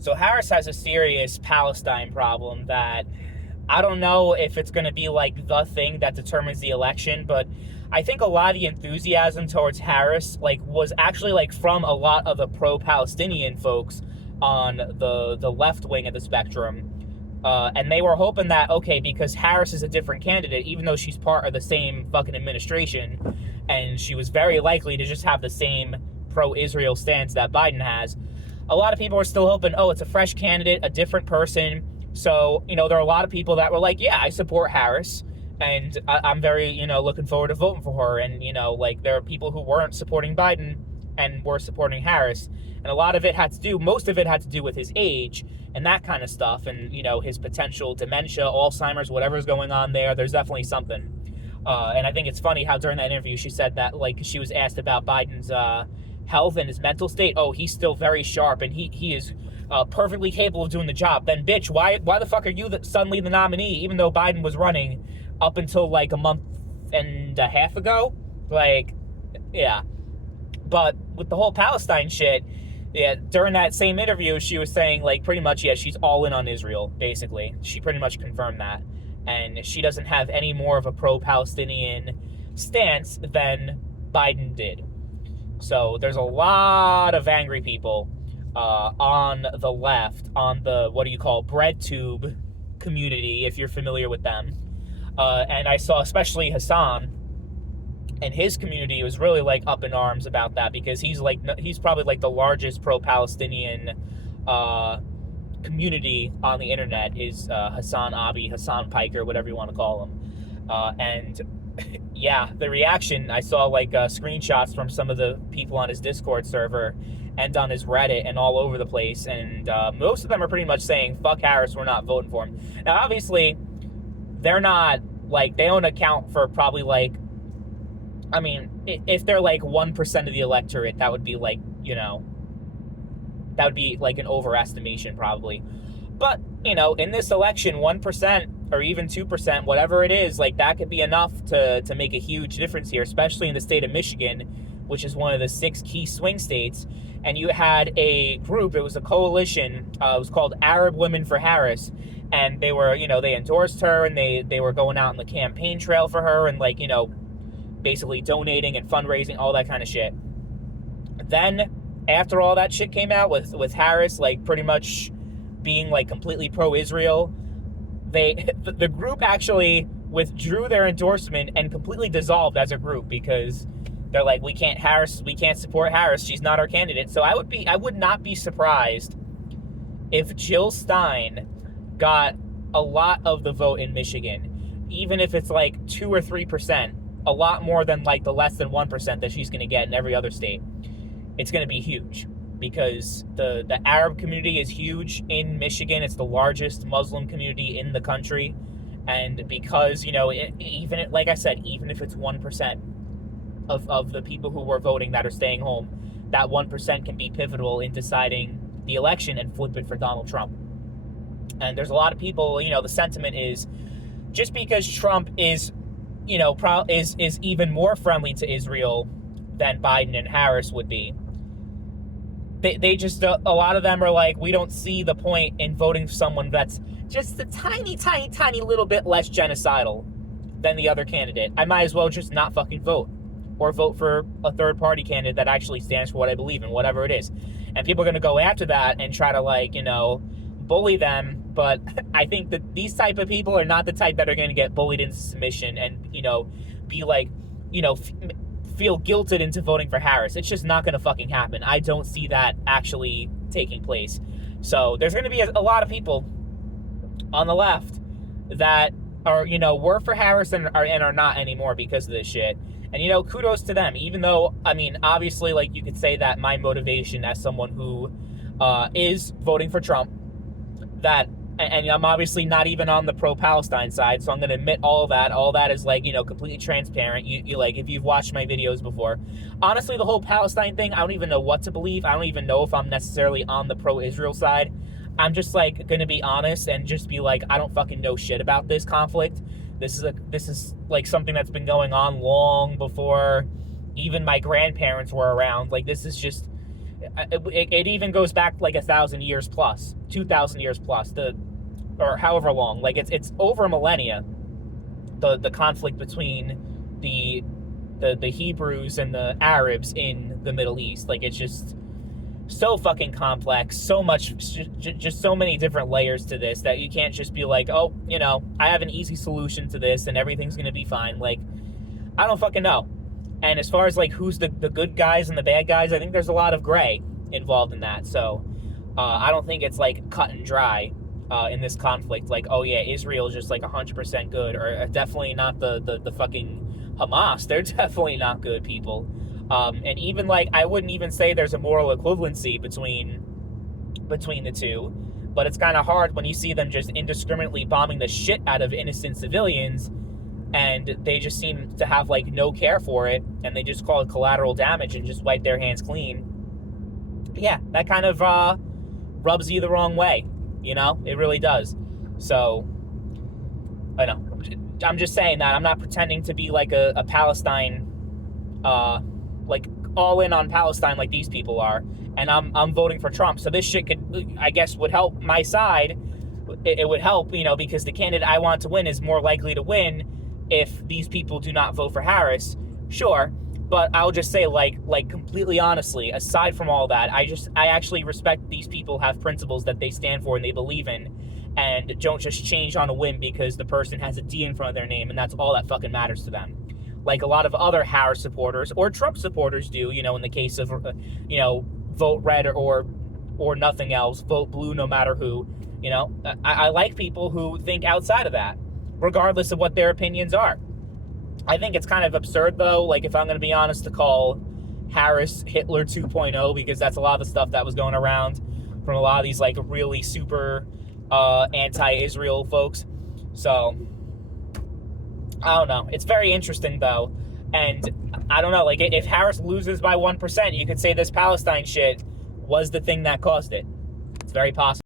So Harris has a serious Palestine problem that I don't know if it's going to be like the thing that determines the election, but I think a lot of the enthusiasm towards Harris was actually from a lot of the pro-Palestinian folks on the left wing of the spectrum. And they were hoping that, okay, because Harris is a different candidate, even though she's part of the same fucking administration, and she was very likely to just have the same pro-Israel stance that Biden has, a lot of people are still hoping, oh, it's a fresh candidate, a different person. So, there are a lot of people that were like, yeah, I support Harris, and I'm very, looking forward to voting for her. And, there are people who weren't supporting Biden and were supporting Harris. And a lot of it had to do, most of it had to do with his age and that kind of stuff. And, his potential dementia, Alzheimer's, whatever's going on there, there's definitely something. And I think it's funny how during that interview she said that, she was asked about Biden's health and his mental state. Oh, he's still very sharp, and he is perfectly capable of doing the job. Then, bitch, why the fuck are you suddenly the nominee, even though Biden was running up until a month and a half ago? Yeah. But with the whole Palestine shit, yeah, during that same interview, she was saying, pretty much, yeah, she's all in on Israel, basically. She pretty much confirmed that. And she doesn't have any more of a pro-Palestinian stance than Biden did. So there's a lot of angry people on the left, on the, what do you call, BreadTube community, if you're familiar with them. And I saw especially Hassan and his community was really up in arms about that, because he's probably the largest pro-Palestinian community on the internet is Hassan Abi, Hassan Piker, whatever you want to call him. And yeah, the reaction, I saw screenshots from some of the people on his Discord server and on his Reddit and all over the place, and most of them are pretty much saying, fuck Harris, we're not voting for him. Now, obviously, they're not, they don't account for probably, I mean, if they're 1% of the electorate, that would be that would be an overestimation probably. But, in this election, 1% or even 2%, whatever it is, that could be enough to make a huge difference here, especially in the state of Michigan, which is one of the 6 key swing states. And you had a group, it was a coalition, it was called Arab Women for Harris. And they were, they endorsed her, and they were going out on the campaign trail for her, and basically donating and fundraising, all that kind of shit. Then, after all that shit came out with Harris, pretty much being completely pro-Israel, the group actually withdrew their endorsement and completely dissolved as a group, because they're we can't support Harris, she's not our candidate. So I would not be surprised if Jill Stein got a lot of the vote in Michigan, even if it's 2 or 3%, a lot more than the less than 1% that she's going to get in every other state. It's going to be huge, because the Arab community is huge in Michigan. It's the largest Muslim community in the country. And because, even, like I said, even if it's 1% of the people who were voting that are staying home, that 1% can be pivotal in deciding the election and flip it for Donald Trump. And there's a lot of people, the sentiment is, just because Trump is, is even more friendly to Israel than Biden and Harris would be, they just, a lot of them are we don't see the point in voting for someone that's just a tiny, tiny, tiny little bit less genocidal than the other candidate. I might as well just not fucking vote, or vote for a third-party candidate that actually stands for what I believe in, whatever it is. And people are going to go after that and try to, bully them. But I think that these type of people are not the type that are going to get bullied into submission and, be feel guilted into voting for Harris. It's just not going to fucking happen. I don't see that actually taking place. So there's going to be a lot of people on the left that are, were for Harris and are not anymore because of this shit. And, kudos to them, even though, I mean, obviously, you could say that my motivation as someone who is voting for Trump, and I'm obviously not even on the pro-Palestine side, so I'm going to admit all that. All that is, completely transparent. You if you've watched my videos before. Honestly, the whole Palestine thing, I don't even know what to believe. I don't even know if I'm necessarily on the pro-Israel side. I'm just, going to be honest and just be I don't fucking know shit about this conflict. This is something that's been going on long before even my grandparents were around. This is just It even goes back like 1,000 years plus, 2,000 years plus, or however long. Like it's over millennia. The conflict between the the Hebrews and the Arabs in the Middle East. Like it's just so fucking complex, so much, just so many different layers to this that you can't just be like, oh, I have an easy solution to this and everything's gonna be fine. Like, I don't fucking know. And as far as like who's the good guys and the bad guys, I think there's a lot of gray involved in that. So I don't think it's like cut and dry in this conflict. Like, oh yeah, Israel is just like 100% good, or definitely not the fucking Hamas. They're definitely not good people. And even like I wouldn't even say there's a moral equivalency between the two, but it's kind of hard when you see them just indiscriminately bombing the shit out of innocent civilians, and they just seem to have like no care for it, and they just call it collateral damage and just wipe their hands clean. Yeah, that kind of rubs you the wrong way, it really does. So I know, I'm just saying that I'm not pretending to be like a Palestine like all in on Palestine like these people are, and I'm voting for Trump. So this shit could, I guess, would help my side. It would help, because the candidate I want to win is more likely to win if these people do not vote for Harris. Sure, but I'll just say, like completely honestly, aside from all that, I actually respect these people have principles that they stand for and they believe in, and don't just change on a whim because the person has a D in front of their name, and that's all that fucking matters to them. Like a lot of other Harris supporters or Trump supporters do, in the case of, vote red or nothing else, vote blue no matter who. I like people who think outside of that, regardless of what their opinions are. I think it's kind of absurd, though, like if I'm going to be honest, to call Harris Hitler 2.0, because that's a lot of the stuff that was going around from a lot of these like really super anti-Israel folks. So I don't know. It's very interesting, though. And I don't know, like, if Harris loses by 1%, you could say this Palestine shit was the thing that caused it. It's very possible.